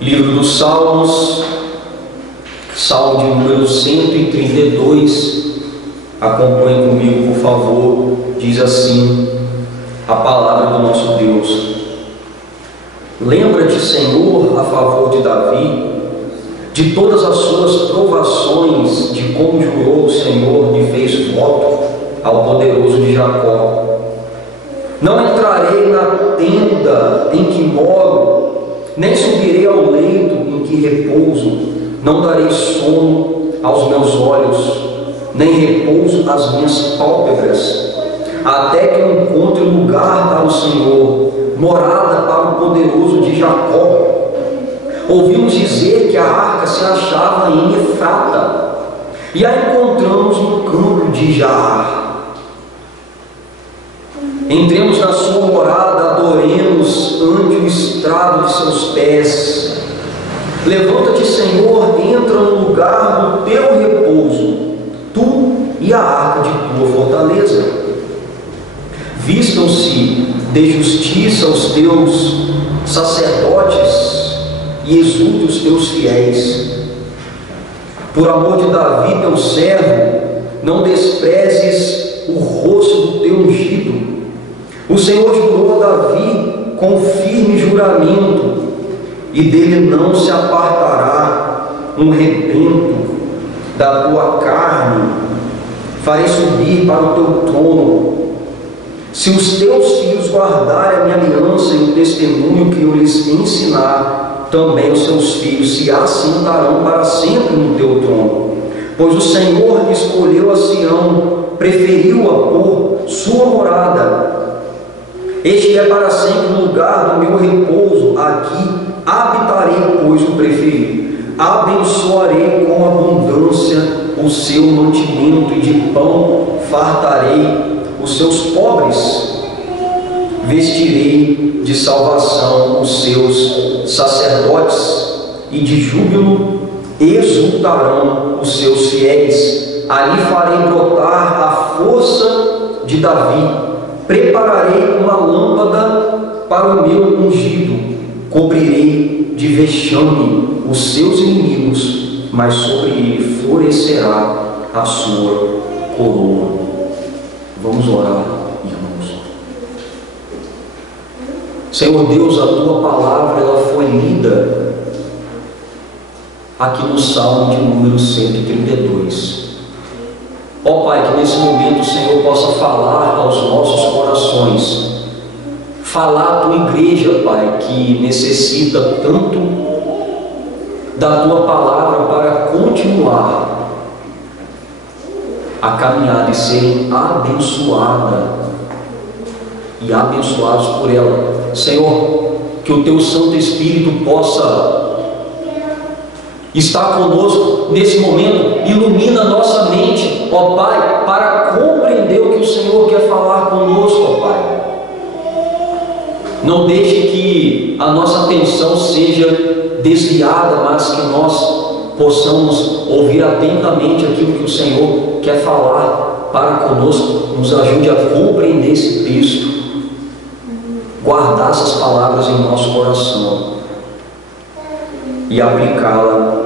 Livro dos Salmos, Salmo de número 132, acompanhe comigo, por favor. Diz assim a palavra do nosso Deus: Lembra-te, Senhor, a favor de Davi, de todas as suas provações, de como jurou o Senhor e fez voto ao poderoso de Jacó. Não entrarei na tenda em que moro, nem subirei ao leito em que repouso. Não darei sono aos meus olhos, nem repouso às minhas pálpebras, até que eu encontre lugar para o Senhor, morada para o poderoso de Jacó. Ouvimos dizer que a arca se achava em Efrata, e a encontramos no campo de Jaar. Entremos na sua morada, adoremos ante o estrado de seus pés. Levanta-te, Senhor, entra no lugar do teu repouso, tu e a arca de tua fortaleza. Vistam-se de justiça os teus sacerdotes e exulte os teus fiéis. Por amor de Davi, teu servo, não desprezes o rosto do teu ungido. O Senhor jurou a Davi com firme juramento, e dele não se apartará um rebento da tua carne. Farei subir para o teu trono. Se os teus filhos guardarem a minha aliança e o testemunho que eu lhes ensinar, também os seus filhos se assentarão para sempre no teu trono. Pois o Senhor escolheu a Sião, preferiu-a por sua morada. Este é para sempre o lugar do meu repouso, aqui habitarei, pois o preferi. Abençoarei com abundância o seu mantimento, e de pão fartarei os seus pobres. Vestirei de salvação os seus sacerdotes, e de júbilo exultarão os seus fiéis. Ali farei brotar a força de Davi. Prepararei uma lâmpada para o meu ungido. Cobrirei de vexame os seus inimigos, mas sobre ele florescerá a sua coroa. Vamos orar, irmãos. Senhor Deus, a tua palavra ela foi lida aqui no Salmo de número 132. Ó Pai, que nesse momento o Senhor possa falar aos nossos corações, falar à tua igreja, Pai, que necessita tanto da tua palavra para continuar a caminhada e serem abençoadas e abençoados por ela. Senhor, que o teu Santo Espírito possa estar conosco nesse momento. Ilumina a nossa mente, ó Pai, para compreender o que o Senhor quer falar conosco, ó Pai. Não deixe que a nossa atenção seja desviada, mas que nós possamos ouvir atentamente aquilo que o Senhor quer falar para conosco. Nos ajude a compreender esse texto, guardar essas palavras em nosso coração e aplicá-la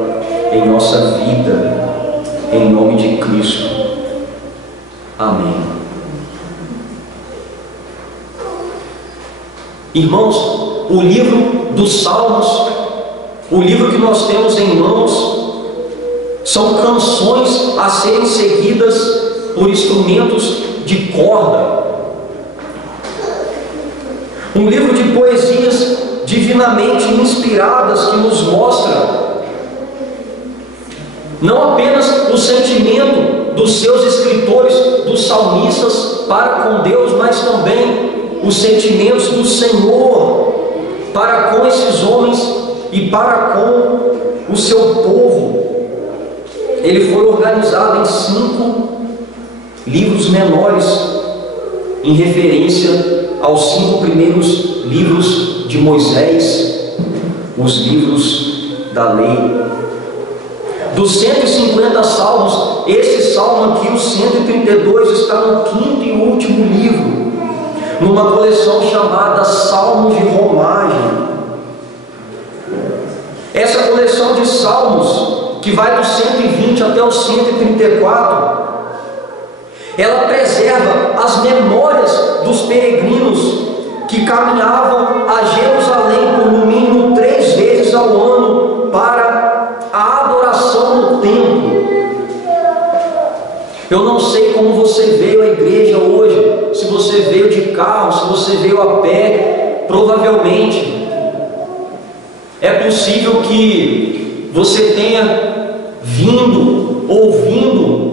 em nossa vida, em nome de Cristo. Amém. Irmãos, o livro dos Salmos, o livro que nós temos em mãos, são canções a serem seguidas por instrumentos de corda. Um livro de poesias divinamente inspiradas que nos mostra não apenas o sentimento dos seus escritores, dos salmistas para com Deus, mas também os sentimentos do Senhor para com esses homens e para com o seu povo. Ele foi organizado em 5 livros menores, em referência aos 5 primeiros livros de Moisés, os livros da lei. Dos 150 salmos, esse salmo aqui, o 132, está no 5º e último livro, numa coleção chamada Salmos de Romagem. de Salmos, que vai do 120 até o 134, ela preserva as memórias dos peregrinos que caminhavam a Jerusalém por no mínimo 3 vezes ao ano para a adoração no templo. Eu não sei como você veio à igreja hoje, se você veio de carro, se você veio a pé, provavelmente é possível que você tenha vindo, ouvindo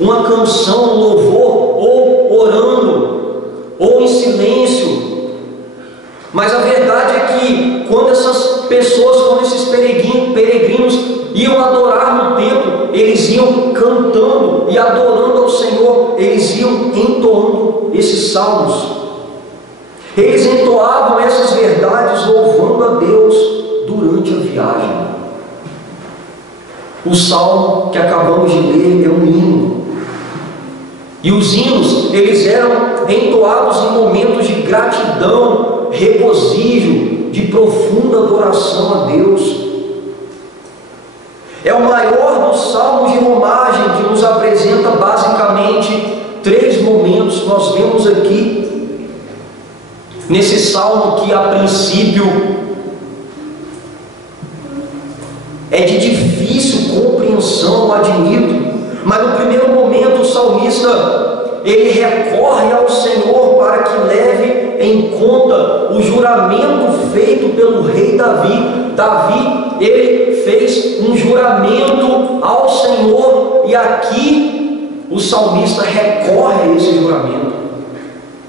uma canção, um louvor, ou orando, ou em silêncio. Mas a verdade é que quando essas pessoas, quando esses peregrinos iam adorar no templo, eles iam cantando e adorando ao Senhor, eles iam entoando esses salmos. Eles entoavam essas verdades louvando a Deus durante a viagem. O salmo que acabamos de ler é um hino. E os hinos, eles eram entoados em momentos de gratidão, regozijo, de profunda adoração a Deus. É o maior dos salmos de romagem, que nos apresenta basicamente 3 momentos. Nós vemos aqui, nesse salmo que a princípio é de difícil compreensão, admito, mas no primeiro momento o salmista, ele recorre ao Senhor para que leve em conta o juramento feito pelo rei Davi. Davi, ele fez um juramento ao Senhor, e aqui o salmista recorre a esse juramento,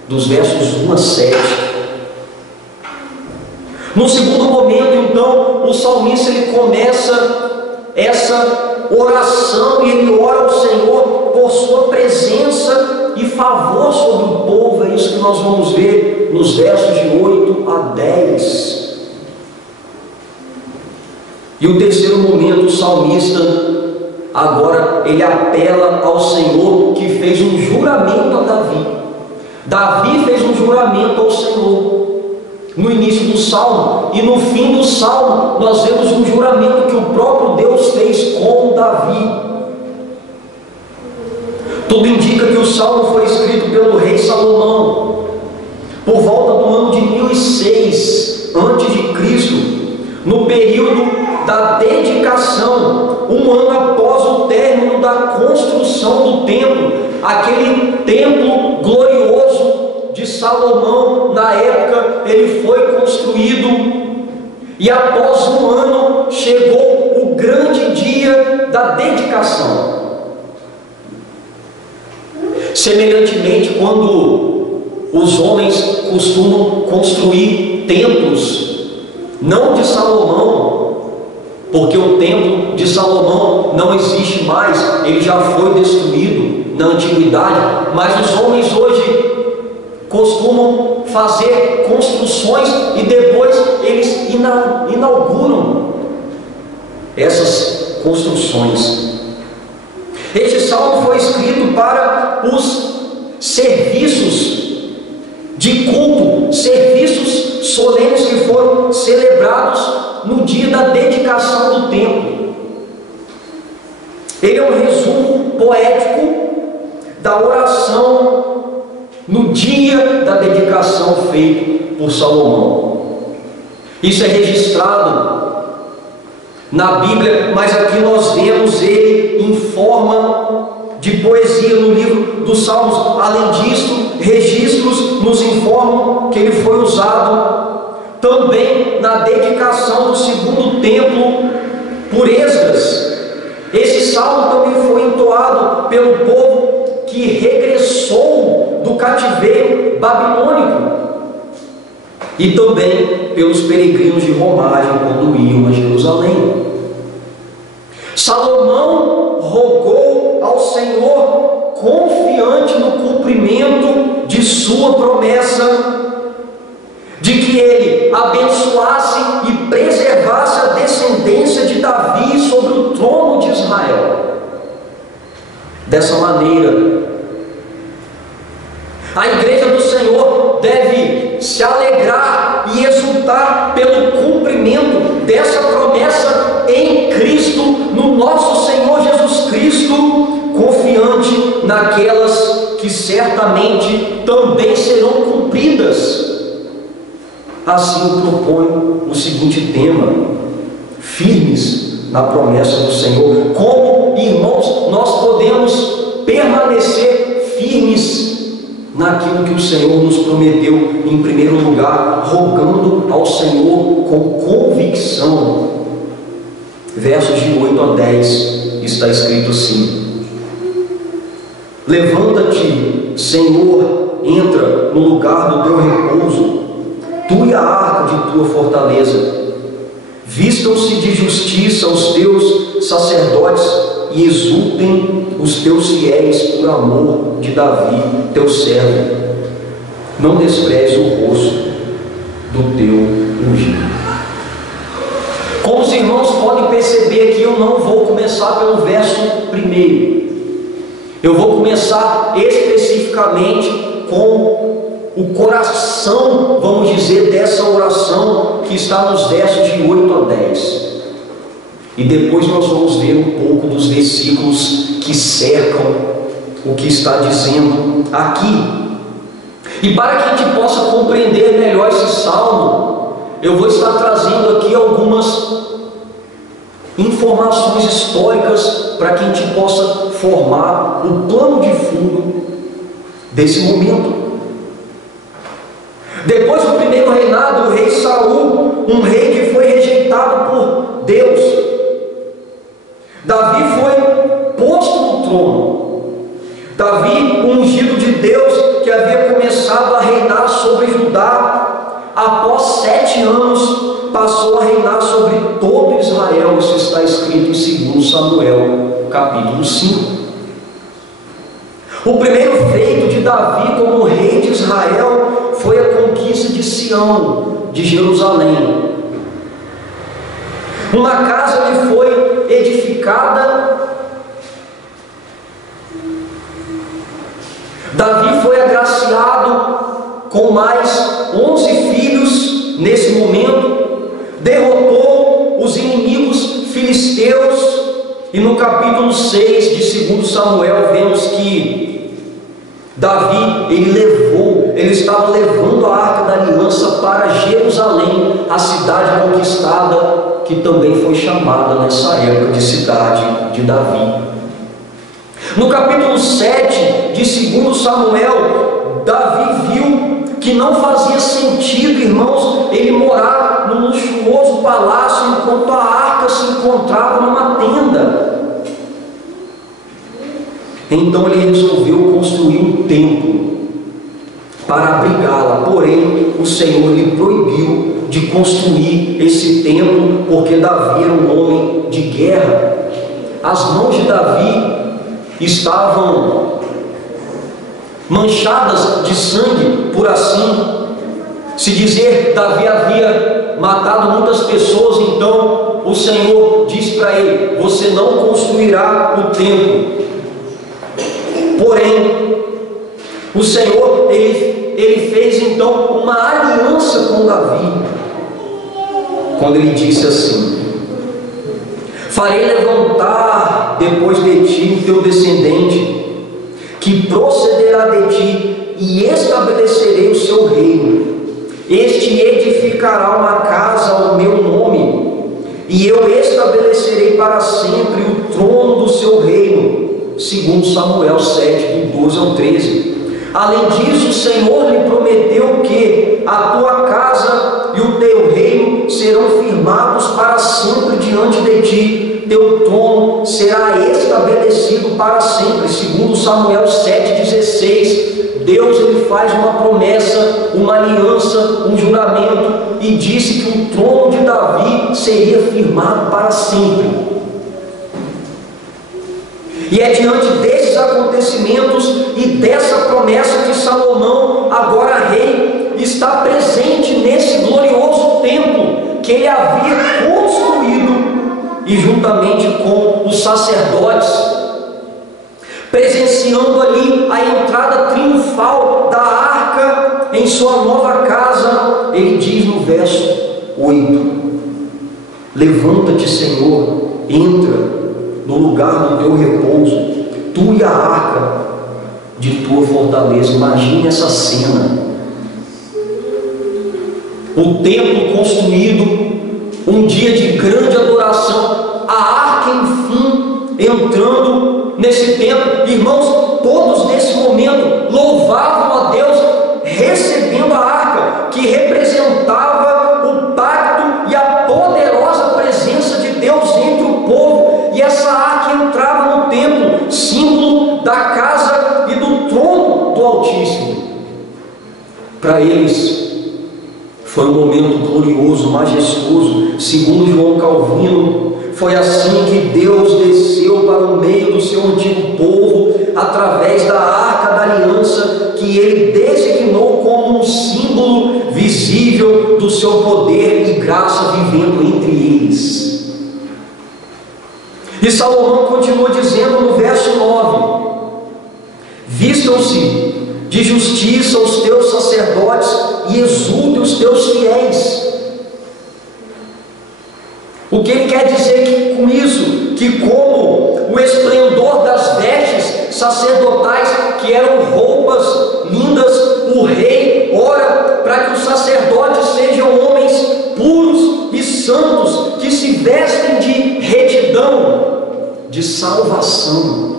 dos versos 1 a 7. No segundo momento, então, o salmista ele começa essa oração, e ele ora ao Senhor por sua presença e favor sobre o povo. É isso que nós vamos ver nos versos de 8 a 10. E o terceiro momento, o salmista agora ele apela ao Senhor, que fez um juramento a Davi. Davi fez um juramento ao Senhor no início do salmo, e no fim do salmo nós vemos um juramento que o próprio Deus fez com Davi. Tudo indica que o salmo foi escrito pelo rei Salomão por volta do ano de 1006 a.C., no período da dedicação, um ano após o término da construção do templo, aquele templo glorioso de Salomão. Na época ele foi construído, e após um ano chegou o grande dia da dedicação. Semelhantemente, quando os homens costumam construir templos, não de Salomão, porque o templo de Salomão não existe mais, ele já foi destruído na antiguidade, mas os homens hoje costumam fazer construções e depois eles inauguram essas construções. Este salmo foi escrito para os serviços de culto, serviços solenes que foram celebrados no dia da dedicação do templo. Ele é um resumo poético da oração no dia da dedicação feito por Salomão. Isso é registrado na Bíblia, mas aqui nós vemos ele em forma de poesia no livro dos Salmos. Além disso, registros nos informam que ele foi usado também na dedicação do segundo templo por Esdras. Esse salmo também foi entoado pelo povo que regressou do cativeiro babilônico, e também pelos peregrinos de romagem quando iam a Jerusalém. Salomão rogou ao Senhor, confiante no cumprimento de sua promessa, de que ele abençoasse e preservasse a descendência de Davi sobre o trono de Israel. Dessa maneira, a igreja do Senhor deve se alegrar e exultar pelo cumprimento dessa promessa em Cristo, no nosso Senhor Jesus Cristo, confiante naquelas que certamente também serão cumpridas. Assim eu proponho o seguinte tema: firmes na promessa do Senhor. Como, irmãos, nós podemos permanecer firmes naquilo que o Senhor nos prometeu? Em primeiro lugar, rogando ao Senhor com convicção. Versos de 8 a 10 está escrito assim: levanta-te, Senhor, entra no lugar do teu repouso, tu e a arca de tua fortaleza. Vistam-se de justiça os teus sacerdotes e exultem os teus fiéis por amor de Davi, teu servo. Não despreze o rosto do teu ungido. Como os irmãos podem perceber aqui, eu não vou começar pelo verso 1. Eu vou começar especificamente com o coração, vamos dizer, dessa oração que está nos versos de 8 a 10. E depois nós vamos ver um pouco dos versículos que cercam o que está dizendo aqui. E para que a gente possa compreender melhor esse salmo, eu vou estar trazendo aqui algumas informações históricas para que a gente possa formar o plano de fundo desse momento. Depois do primeiro reinado do rei Saul, um rei que foi rejeitado por Deus, Davi foi posto no trono. Davi, ungido de Deus, que havia começado a reinar sobre Judá, após 7 anos, passou a reinar sobre todo Israel. Isso está escrito em 2 Samuel, capítulo 5. O primeiro feito de Davi como rei de Israel foi a conquista de Sião, de Jerusalém. Uma casa lhe foi edificada. Davi foi agraciado com mais 11 filhos nesse momento, derrotou os inimigos filisteus, e no capítulo 6 de 2 Samuel vemos que Davi, ele estava levando a Arca da Aliança para Jerusalém, a cidade conquistada, que também foi chamada nessa época de cidade de Davi. No capítulo 7 de 2 Samuel, Davi viu que não fazia sentido, irmãos, ele morar num luxuoso palácio enquanto a arca se encontrava numa tenda. Então ele resolveu construir um templo para abrigá-la. Porém, o Senhor lhe proibiu de construir esse templo, porque Davi era um homem de guerra. As mãos de Davi estavam manchadas de sangue, por assim se dizer. Davi havia matado muitas pessoas. Então o Senhor disse para ele: você não construirá o templo. Porém, o Senhor, ele fez então uma aliança com Davi, quando ele disse assim: farei levantar depois de ti o teu descendente, que procederá de ti, e estabelecerei o seu reino. Este edificará uma casa ao meu nome, e eu estabelecerei para sempre o trono do seu reino. 2 Samuel 7, do 12 ao 13. Além disso, o Senhor lhe prometeu que a tua casa e o teu reino serão firmados para sempre diante de ti. Teu trono será estabelecido para sempre. 2 Samuel 7,16. Deus, ele faz uma promessa, uma aliança, um juramento, e disse que o trono de Davi seria firmado para sempre. E é diante desses acontecimentos e dessa promessa que Salomão, agora rei, está presente nesse glorioso templo que ele havia construído, e juntamente com os sacerdotes, presenciando ali a entrada triunfal da arca em sua nova casa. Ele diz no verso 8: levanta-te, Senhor, entra no lugar do teu repouso, tu e a arca de tua fortaleza. Imagine essa cena. O templo construído, um dia de grande adoração, a arca enfim entrando nesse templo. Irmãos, todos nesse momento louvavam a Deus, recebendo a arca, que representava o pacto e a poderosa presença de Deus entre o povo. E essa arca entrava no templo, símbolo da casa e do trono do Altíssimo. Para eles foi um momento glorioso, majestoso. Segundo João Calvino, foi assim que Deus desceu para o meio do seu antigo povo, através da arca da aliança, que ele designou como um símbolo visível do seu poder e graça vivendo entre eles. E Salomão continua dizendo no verso 9: vistam-se de justiça os teus sacerdotes e exulte os teus fiéis. O que ele quer dizer com isso? Que como o esplendor das vestes sacerdotais, que eram roupas lindas, o rei ora para que os sacerdotes sejam homens puros e santos, que se vestem de retidão, de salvação.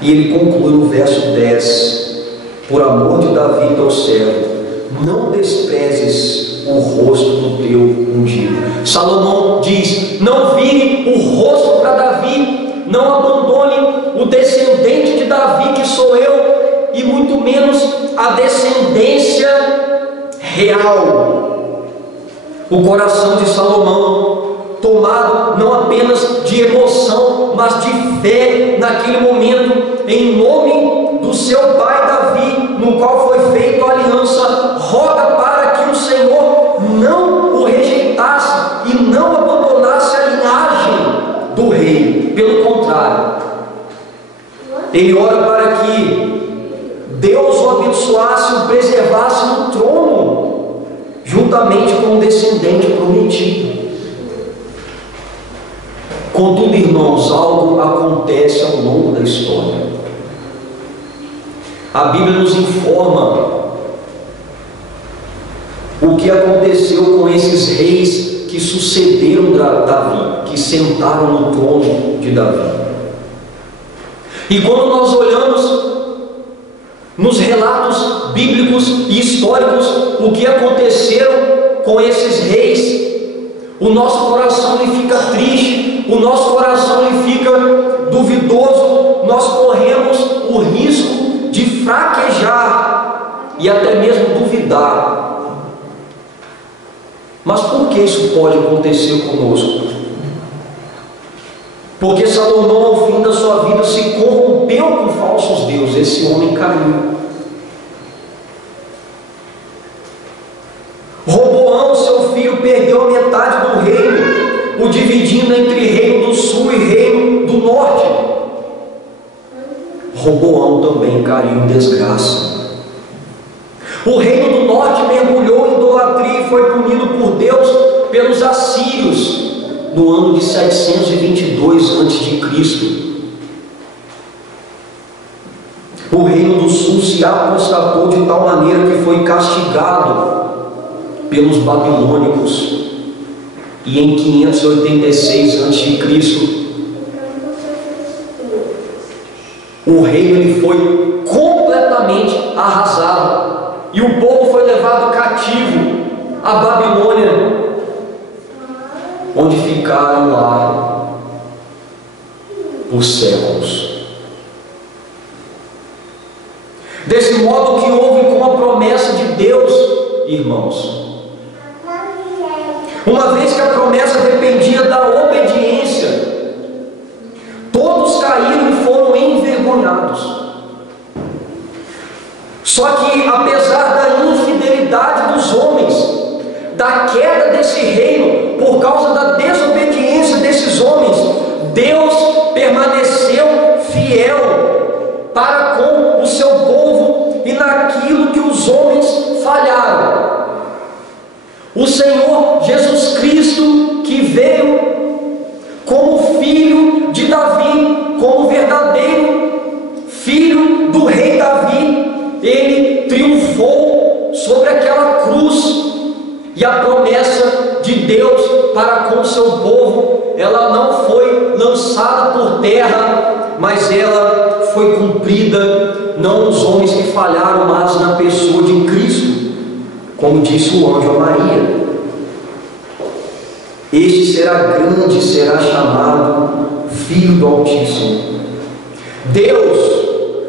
E ele conclui no verso 10: por amor de Davi teu servo, não desprezes o rosto do teu ungido. Salomão diz: não vire o rosto para Davi, não abandone o descendente de Davi, que sou eu, e muito menos a descendência real. O coração de Salomão, tomado não apenas de emoção, mas de fé naquele momento, em nome do seu pai Davi, no qual foi feita a aliança, roga para que o Senhor não o rejeitasse e não abandonasse a linhagem do rei. Pelo contrário, ele ora para que Deus o abençoasse, o preservasse no trono, juntamente com o descendente prometido. Contudo, irmãos, algo acontece ao longo da história. A Bíblia nos informa o que aconteceu com esses reis que sucederam Davi, que sentaram no trono de Davi. E quando nós olhamos nos relatos bíblicos e históricos o que aconteceram com esses reis, o nosso coração ele fica triste, o nosso coração ele fica duvidoso, nós corremos o risco de fraquejar e até mesmo duvidar. Mas por que isso pode acontecer conosco? Porque Salomão, ao fim da sua vida, se corrompeu com falsos deuses. Esse homem caiu. Roboão, seu filho, perdeu a metade do reino, o dividindo entre reino do sul e reino do norte. Roboão também caiu em desgraça. O reino do norte mergulhou em idolatria e foi punido por Deus pelos assírios no ano de 722 a.C. O reino do sul se apostatou de tal maneira que foi castigado pelos babilônicos, e em 586 a.C. o reino ele foi completamente arrasado e o povo foi levado cativo à Babilônia, onde ficaram lá por séculos. Desse modo que houve com a promessa de Deus, irmãos, uma vez que a promessa dependia da obediência, todos caíram e foram envergonhados. Só que, apesar da infidelidade dos homens, da queda desse reino, por causa da desobediência desses homens, Deus permaneceu fiel para com o seu povo e naquilo que os homens falharam. O Senhor Jesus Cristo, que veio como filho de Davi, como verdadeiro filho do rei Davi. Ele triunfou sobre aquela cruz, e a promessa de Deus para com o seu povo, ela não foi lançada por terra, mas ela foi cumprida, não nos homens que falharam, mas na pessoa de Cristo, como disse o anjo a Maria. Este será grande, será chamado Filho do Altíssimo. Deus,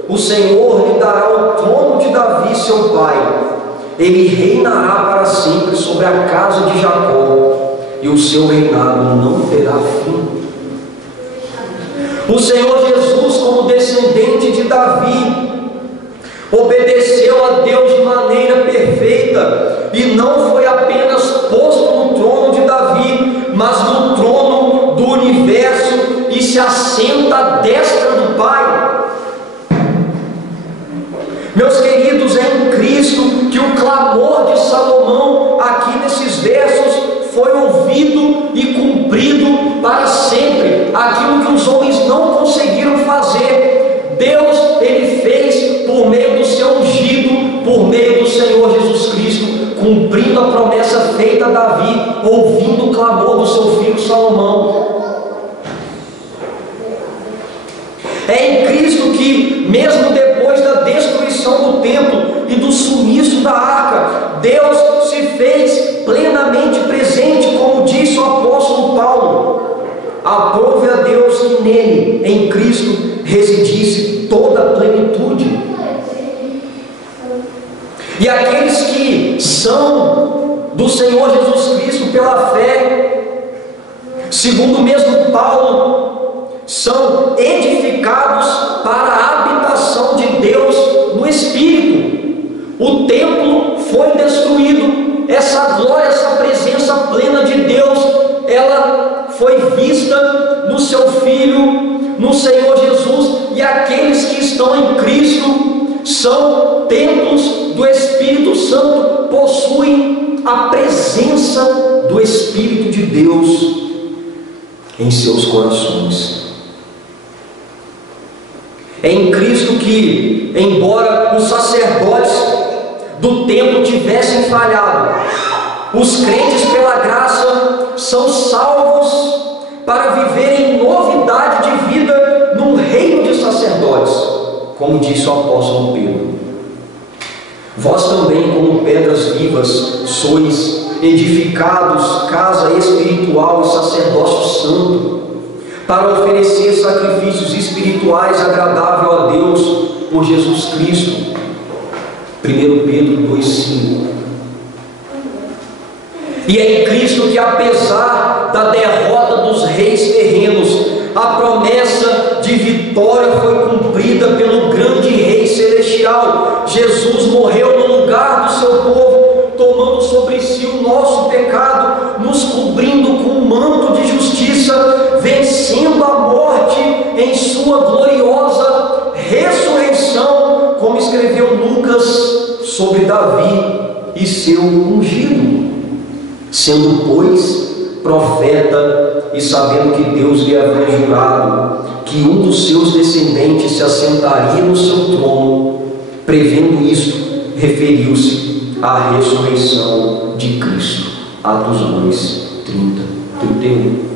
o Senhor, lhe dará o trono de Davi, seu pai. Ele reinará para sempre sobre a casa de Jacó, e o seu reinado não terá fim. O Senhor Jesus, como descendente de Davi, obedeceu a Deus de maneira perfeita, e não foi apenas posto no trono de Davi, mas no trono do universo, e se assenta à destra do Pai. Meus queridos, é em Cristo que o clamor de Salomão, aqui nesses versos, foi ouvido e cumprido para sempre. Aquilo que os homens não conseguiram fazer, Deus, Ele fez por meio do seu ungido, por meio do Senhor Jesus Cristo, cumprindo a promessa feita a Davi, ouvindo o clamor do seu filho Salomão. É em Cristo que, mesmo depois da destruição do templo e do sumiço da arca, Deus se fez plenamente presente, como disse o apóstolo Paulo. Aprove a Deus que nele, em Cristo, residisse toda a plenitude. E aqueles que são do Senhor Jesus Cristo pela fé, segundo o mesmo Paulo, são edificados para a habitação de Deus no Espírito. O templo foi destruído, essa glória, essa presença plena de Deus, ela foi vista no seu Filho, no Senhor Jesus, e aqueles que estão em Cristo são templos do Espírito Santo, possuem a presença do Espírito de Deus em seus corações. É em Cristo que, embora os sacerdotes do templo tivessem falhado, os crentes pela graça são salvos para viverem em novidade de vida num reino de sacerdotes, como disse o apóstolo Pedro. Vós também, como pedras vivas, sois edificados casa espiritual e sacerdócio santo, para oferecer sacrifícios espirituais agradáveis a Deus por Jesus Cristo. 1 Pedro 2,5. E é em Cristo que, apesar da derrota dos reis terrenos, a promessa de vitória foi cumprida pelo grande Rei Celestial. Jesus morreu no lugar do seu povo, tomando sobre si o nosso pecado, nos cobrindo com um manto de justiça, vencendo a morte em sua gloriosa ressurreição, como escreveu Lucas sobre Davi e seu ungido, sendo, pois, profeta e sabendo que Deus lhe havia jurado que um dos seus descendentes se assentaria no seu trono, prevendo isto, referiu-se à ressurreição de Cristo. Atos 2, 30, 31.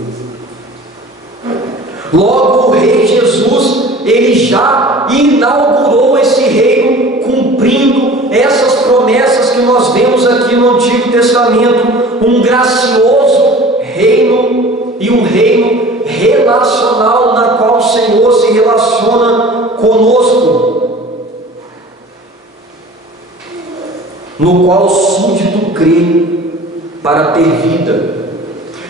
Logo o Rei Jesus, ele já inaugurou esse reino, cumprindo essas promessas que nós vemos aqui no Antigo Testamento, um gracioso reino e um reino relacional, na qual o Senhor se relaciona conosco, no qual o súdito crê para ter vida.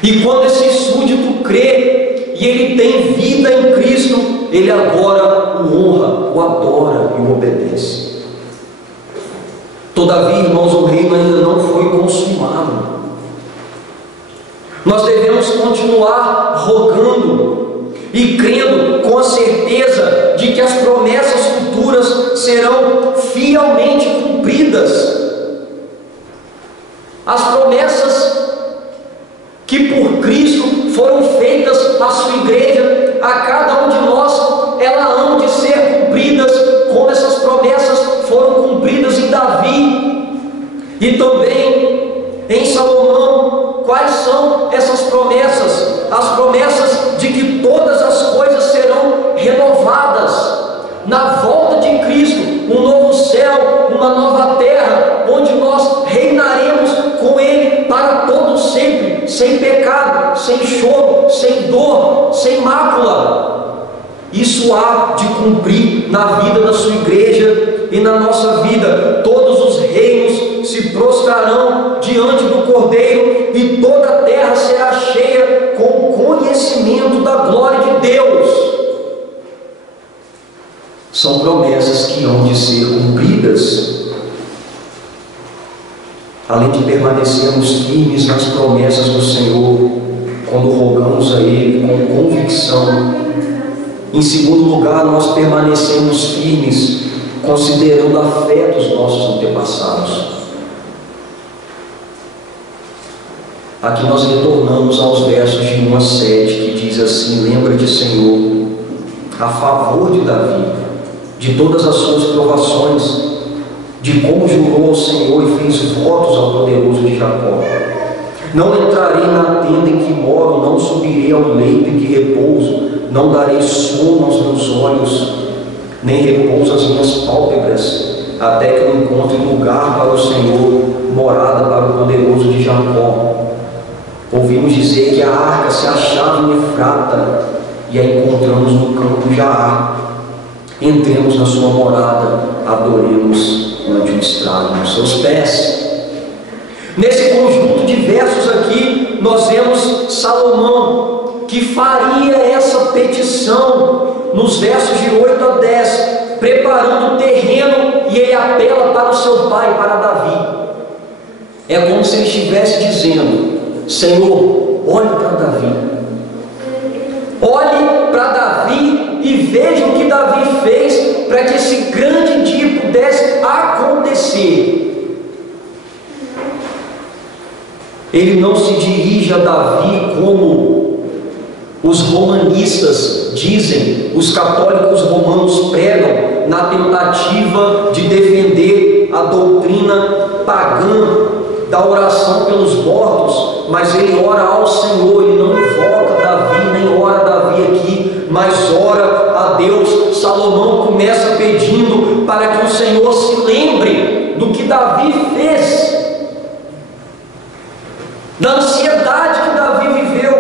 E quando esse súdito crê e ele tem vida em Cristo, ele agora o honra, o adora e o obedece. Todavia, irmãos, o reino ainda não foi consumado. Nós devemos continuar rogando e crendo com a certeza de que as promessas futuras serão fielmente cumpridas. As promessas que por Cristo foram feitas à sua igreja, a cada um de nós, elas hão de ser cumpridas, como essas promessas foram cumpridas em Davi e também em Salomão. Quais são essas promessas? As promessas de que todas as coisas serão renovadas na volta de Cristo, um novo céu, uma nova terra, onde nós reinaremos com Ele para todo sempre, sem pecado, sem choro, sem dor, sem mácula. Isso há de cumprir na vida da sua igreja e na nossa vida. Todos os reinos se prostrarão diante do Cordeiro e toda a terra será cheia com o conhecimento da glória de Deus. São promessas que hão de ser cumpridas. Além de permanecermos firmes nas promessas do Senhor, quando rogamos a Ele com convicção. Em segundo lugar, nós permanecemos firmes considerando a fé dos nossos antepassados. Aqui nós retornamos aos versos de 1 a 7, que diz assim: lembra-te, Senhor, a favor de Davi, de todas as suas provações, de como jurou ao Senhor e fez votos ao poderoso de Jacó. Não entrarei na tenda em que moro, não subirei ao leito em que repouso, não darei sono aos meus olhos, nem repouso às minhas pálpebras, até que eu encontre lugar para o Senhor, morada para o poderoso de Jacó. Ouvimos dizer que a arca se achava em Efrata, e a encontramos no campo Jaar. Entremos na sua morada, adoremos ante o estrado dos seus pés. Nesse conjunto de versos aqui, nós vemos Salomão, que faria essa petição nos versos de 8 a 10, preparando o terreno, e ele apela para o seu pai, para Davi. É como se ele estivesse dizendo: Senhor, olhe para Davi, olhe para Davi e veja o que Davi fez para que esse grande dia pudesse acontecer. Ele não se dirige a Davi como os romanistas dizem, os católicos romanos pregam, na tentativa de defender a doutrina pagã da oração pelos mortos, mas ele ora ao Senhor, ele não invoca Davi, nem ora Davi aqui, mas ora a Deus. Salomão começa pedindo para que o Senhor se lembre do que Davi fez, da ansiedade que Davi viveu,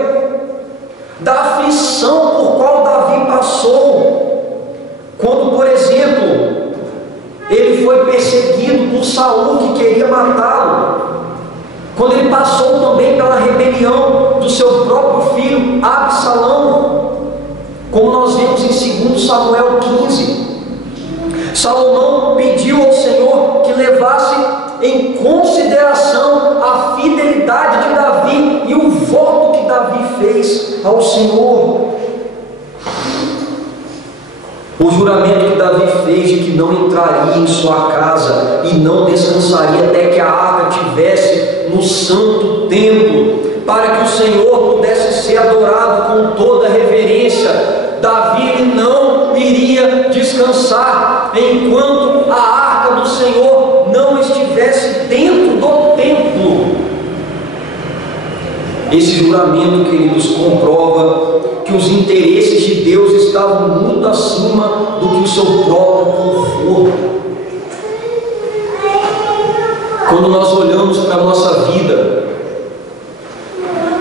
da aflição por qual Davi passou, quando, por exemplo, ele foi perseguido por Saul, que queria matá-lo, quando ele passou também pela rebelião do seu próprio filho Absalão, como nós vemos em 2 Samuel 15. Salomão pediu ao Senhor que levasse em consideração a fidelidade de Davi e o voto que Davi fez ao Senhor. O juramento que Davi fez de que não entraria em sua casa e não descansaria até que a arca estivesse no santo templo, para que o Senhor pudesse ser adorado com toda reverência. Davi não iria descansar enquanto a arca do Senhor não estivesse dentro do templo. Esse juramento, queridos, comprova que os interesses de Deus estavam muito acima do que o seu próprio conforto. Quando nós olhamos para a nossa vida,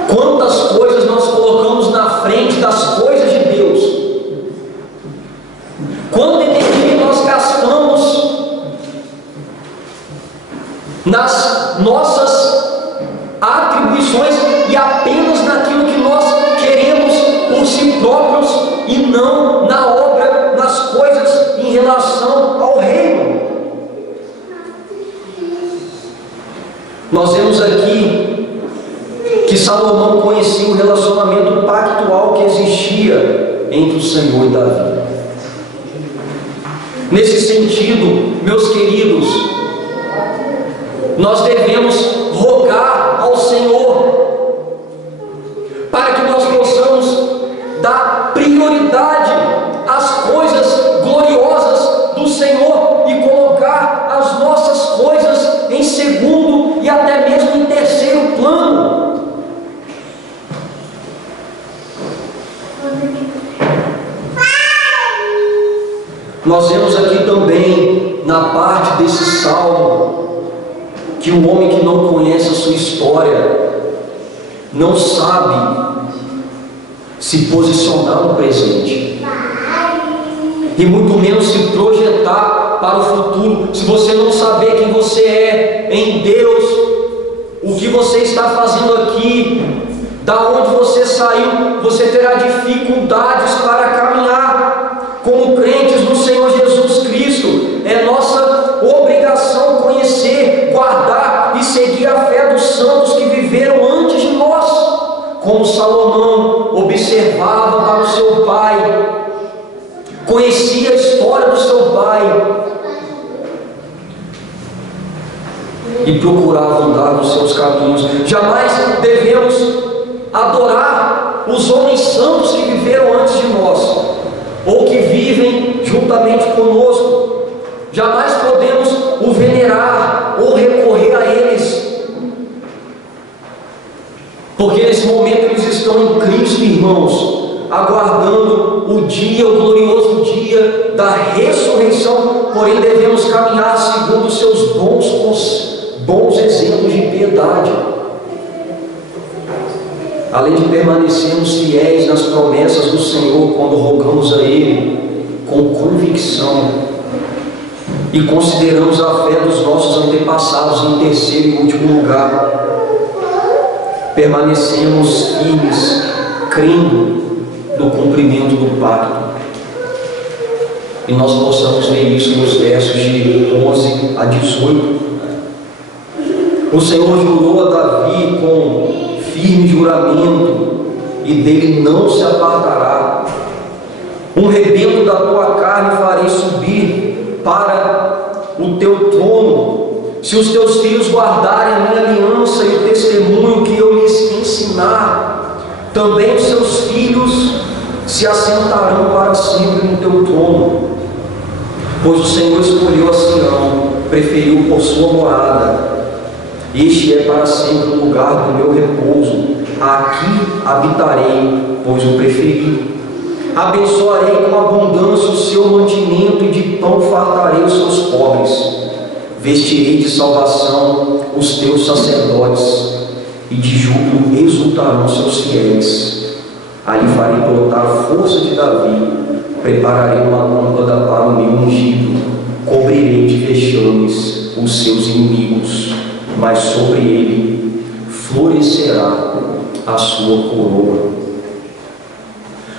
quantas coisas nós colocamos na frente das coisas de Deus, quanta energia nós gastamos nas nossas atribuições e apenas naquilo que nós queremos por si próprios e não na obra, nas coisas em relação ao reino. Nós vemos aqui que Salomão conhecia o relacionamento pactual que existia entre o Senhor e Davi. Nesse sentido, meus queridos, nós devemos rogar ao Senhor Nós vemos aqui também, na parte desse salmo, que o homem que não conhece a sua história não sabe se posicionar no presente e muito menos se projetar para o futuro. Se você não saber quem você é em Deus, o que você está fazendo aqui, da onde você saiu, você terá dificuldades para caminhar como crentes no Senhor Jesus Cristo. É nossa obrigação conhecer, guardar e seguir a fé dos santos que viveram antes de nós, como Salomão observava para o seu pai, conhecia a história do seu pai e procurava andar nos seus caminhos. Jamais devemos adorar os homens santos que viveram antes de nós, ou que vivem juntamente conosco. Jamais podemos o venerar ou recorrer a eles, porque nesse momento eles estão em Cristo, irmãos, aguardando o dia, o glorioso dia da ressurreição. Porém devemos caminhar segundo os seus bons exemplos de piedade, além de permanecermos fiéis nas promessas do Senhor quando rogamos a Ele com convicção e consideramos a fé dos nossos antepassados. Em terceiro e último lugar, permanecemos firmes, crendo no cumprimento do pacto. E nós possamos ver isso nos versos de 11 a 18. O Senhor jurou a Davi com firme juramento, e dele não se apartará. Um rebento da tua carne farei subir para o teu trono, se os teus filhos guardarem a minha aliança e o testemunho que eu lhes ensinar. Também os seus filhos se assentarão para sempre no teu trono, pois o Senhor escolheu a Sião, preferiu por sua morada. Este é para sempre o lugar do meu repouso, aqui habitarei, pois o preferi. Abençoarei com abundância o seu mantimento, e de pão fartarei os seus pobres. Vestirei de salvação os teus sacerdotes, e de júbilo exultarão seus fiéis. Ali farei brotar a força de Davi, prepararei uma lâmpada para o meu ungido, cobrirei de vexames os seus inimigos, mas sobre ele florescerá a sua coroa.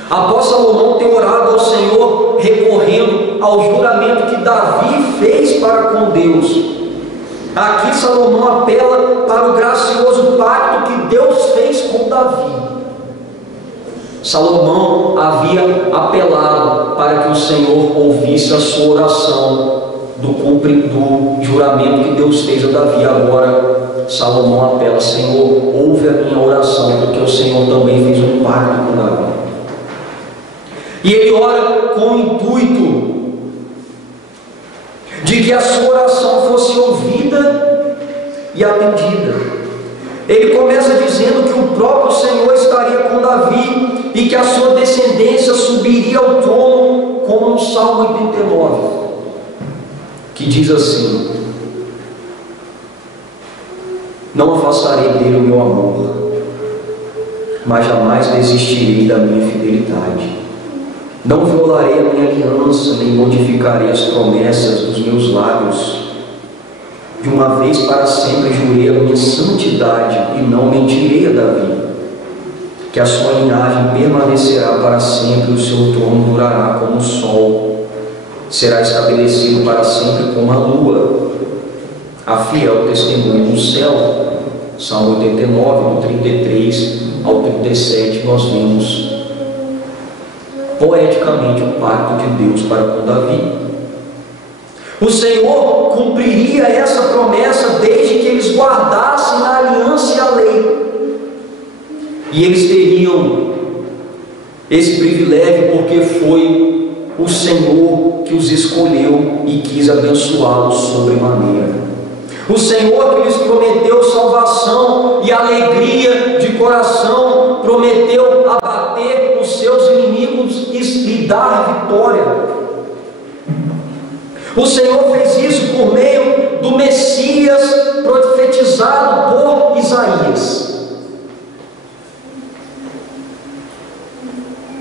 Após Salomão ter orado ao Senhor, recorrendo ao juramento que Davi fez para com Deus, aqui Salomão apela para o gracioso pacto que Deus fez com Davi. Salomão havia apelado para que o Senhor ouvisse a sua oração do juramento que Deus fez a Davi. Agora Salomão apela: Senhor, ouve a minha oração, porque o Senhor também fez um pacto com Davi. E ele ora com o intuito de que a sua oração fosse ouvida e atendida. Ele começa dizendo que o próprio Senhor estaria com Davi e que a sua descendência subiria ao trono, como no Salmo 89, que diz assim: não afastarei dele o meu amor, mas jamais desistirei da minha fidelidade. Não violarei a minha aliança, nem modificarei as promessas dos meus lábios. De uma vez para sempre jurei a minha santidade, e não mentirei a Davi, que a sua linhagem permanecerá para sempre, o seu trono durará como o sol, será estabelecido para sempre como a lua, a fiel testemunha do céu. Salmo 89, do 33 ao 37, nós vemos poeticamente o pacto de Deus para com Davi. O Senhor cumpriria essa promessa desde que eles guardassem a aliança e a lei, e eles teriam esse privilégio porque foi o Senhor que os escolheu e quis abençoá-los sobremaneira. O Senhor que lhes prometeu salvação e alegria de coração, prometeu abater os seus inimigos e dar vitória. Messias profetizado por Isaías.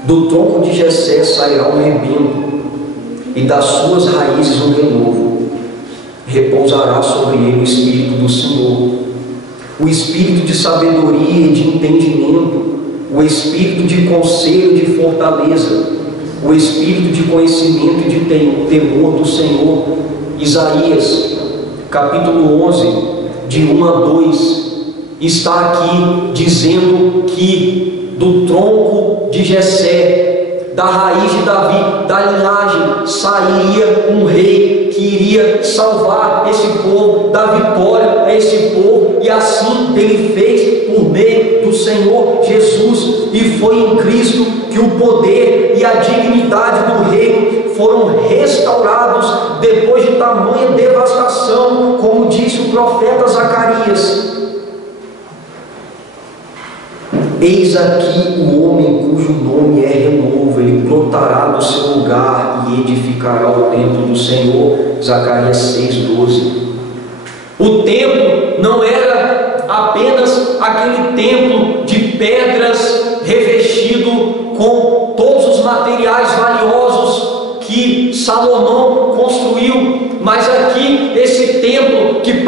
Do tronco de Jessé sairá um rebento, e das suas raízes um renovo. Repousará sobre ele o Espírito do Senhor, o Espírito de sabedoria e de entendimento, o Espírito de conselho e de fortaleza, o Espírito de conhecimento e de temor do Senhor. Isaías, capítulo 11, de 1 a 2, está aqui dizendo que do tronco de Jessé, da raiz de Davi, da linhagem, sairia um rei que iria salvar esse povo, dar vitória a esse povo, e assim ele fez por meio do Senhor Jesus. E foi em Cristo que o poder e a dignidade do reino foram restaurados depois de tamanha devastação, como disse o profeta Zacarias. Eis aqui o homem cujo nome é renovo, ele brotará do seu lugar e edificará o templo do Senhor. Zacarias 6,12. O templo não era apenas aquele templo de pedras revestido com todos os materiais valiosos que Salomão construiu, mas aqui esse templo que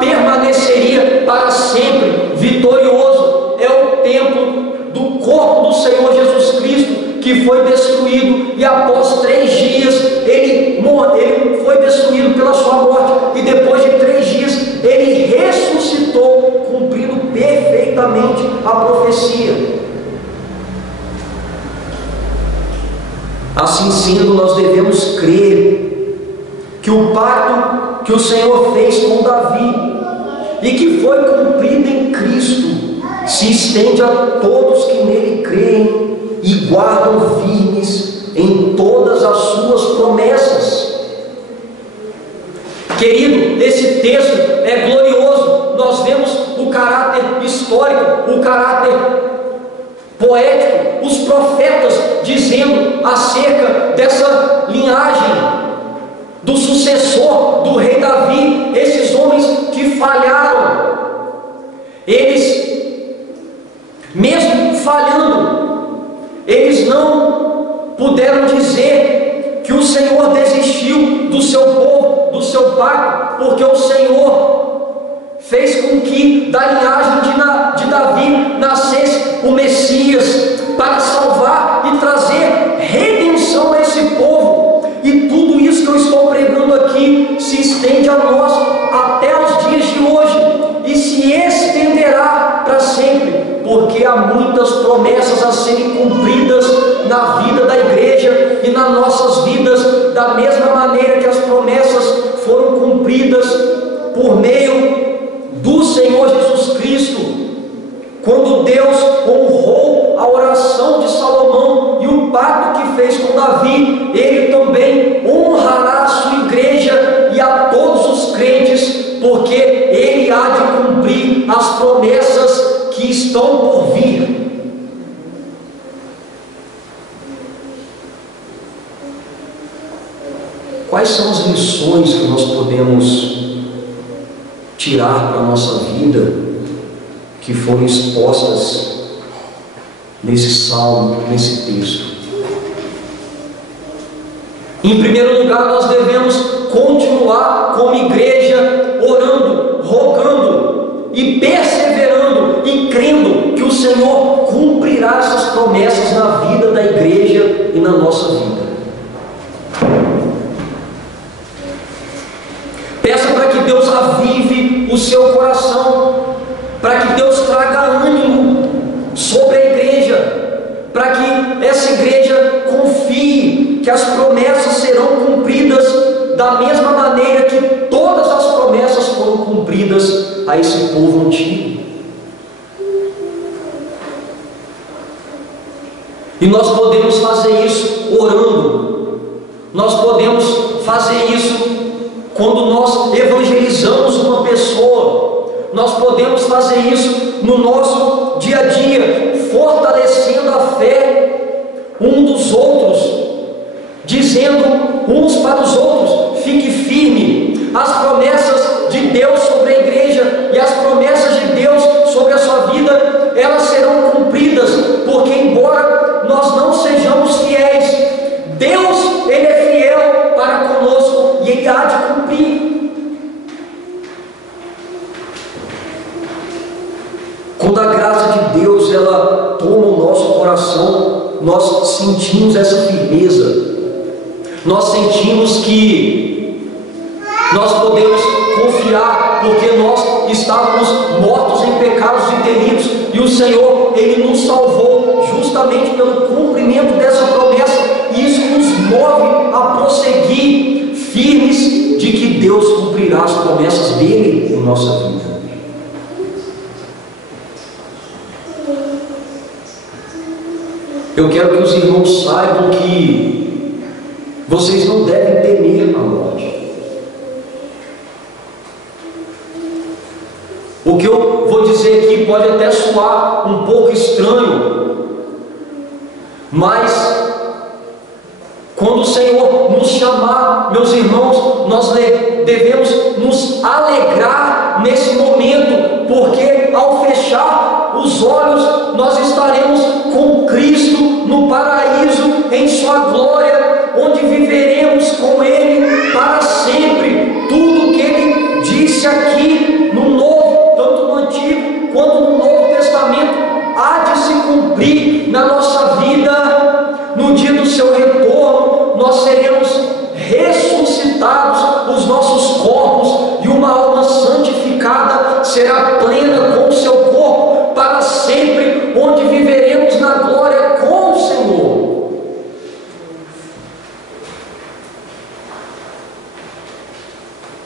permaneceria para sempre vitorioso é o templo do corpo do Senhor Jesus Cristo, que foi destruído, e após 3 dias ele foi destruído pela sua morte, e depois de 3 dias ele ressuscitou, cumprindo perfeitamente a profecia. Assim sendo, nós devemos crer que o pacto que o Senhor fez com Davi e que foi cumprido em Cristo se estende a todos que nele creem e guardam firmes em todas as suas promessas. Querido, esse texto é glorioso. Nós vemos o caráter histórico, o caráter poético, os profetas dizendo acerca dessa linhagem do sucessor do rei Davi, esses homens que falharam. Eles, mesmo falhando, eles não puderam dizer que o Senhor desistiu do seu povo, do seu pacto, porque o Senhor fez com que da linhagem de Davi nascesse o Messias para salvar e trazer redenção a esse povo. E tudo isso que eu estou pregando aqui se estende a nós até os dias de hoje e se estenderá para sempre, porque há muitas promessas a serem cumpridas na vida da igreja e nas nossas vidas, da mesma maneira que as promessas foram cumpridas por meio do Senhor Jesus Cristo, quando Deus honrou a oração de Salomão e o pacto que fez com Davi. Ele também honrará a sua igreja e a todos os crentes, porque ele há de cumprir as promessas que estão por vir. Quais são as lições que nós podemos tirar para a nossa vida, que foram expostas nesse salmo, nesse texto? Em primeiro lugar, nós devemos continuar como igreja orando, rogando e perseverando e crendo que o Senhor cumprirá essas promessas na vida da igreja e na nossa vida. Peça para que Deus avive o seu coração, para que Deus traga ânimo sobre a igreja, para que essa igreja confie que as promessas serão cumpridas da mesma maneira que todas as promessas foram cumpridas a esse povo antigo. E nós podemos fazer isso orando, nós podemos fazer isso quando nós evangelizamos uma pessoa, nós podemos fazer isso no nosso dia a dia, fortalecendo a fé um dos outros, dizendo uns para os outros: fique firme, as promessas de Deus ela toma o nosso coração, nós sentimos essa firmeza, nós sentimos que nós podemos confiar, porque nós estávamos mortos em pecados e delitos, e o Senhor, Ele nos salvou justamente pelo cumprimento dessa promessa, e isso nos move a prosseguir firmes de que Deus cumprirá as promessas dEle em nossa vida. Eu quero que os irmãos saibam que vocês não devem temer a morte. O que eu vou dizer aqui pode até soar um pouco estranho, mas quando o Senhor nos chamar, meus irmãos, nós devemos nos alegrar nesse momento, porque ao fechar os olhos, nós estaremos com Cristo no paraíso, em sua glória, onde viveremos com Ele para sempre. Tudo que Ele disse aqui no Novo, tanto no Antigo quanto no Novo Testamento, há de se cumprir na nossa vida. No dia do seu retorno, nós seremos ressuscitados, os nossos corpos, e uma alma santificada será plena com o seu corpo para sempre, onde viveremos na glória com o Senhor.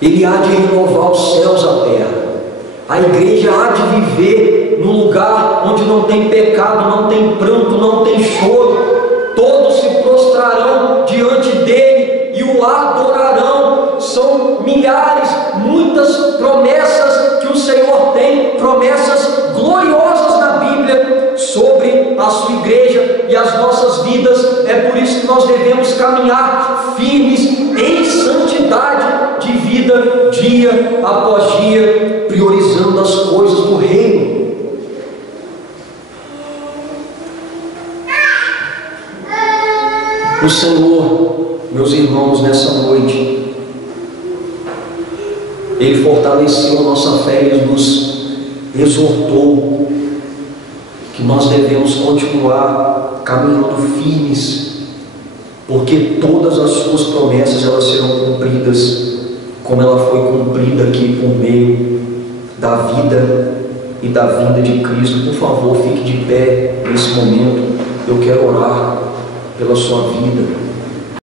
Ele há de renovar os céus e a terra. A igreja há de viver num lugar onde não tem pecado, não tem pranto, não tem choro. Todos se prostrarão diante dele e o adorarão. São milhares, muitas promessas que o Senhor tem, promessas gloriosas na Bíblia sobre a sua igreja e as nossas vidas. É por isso que nós devemos caminhar firmes em santidade de vida, dia após dia, priorizando as coisas do reino. O Senhor, meus irmãos, nessa noite, Ele fortaleceu a nossa fé, Ele nos exortou que nós devemos continuar caminhando firmes, porque todas as suas promessas elas serão cumpridas, como ela foi cumprida aqui por meio da vida e da vinda de Cristo. Por favor, fique de pé nesse momento. Eu quero orar pela sua vida.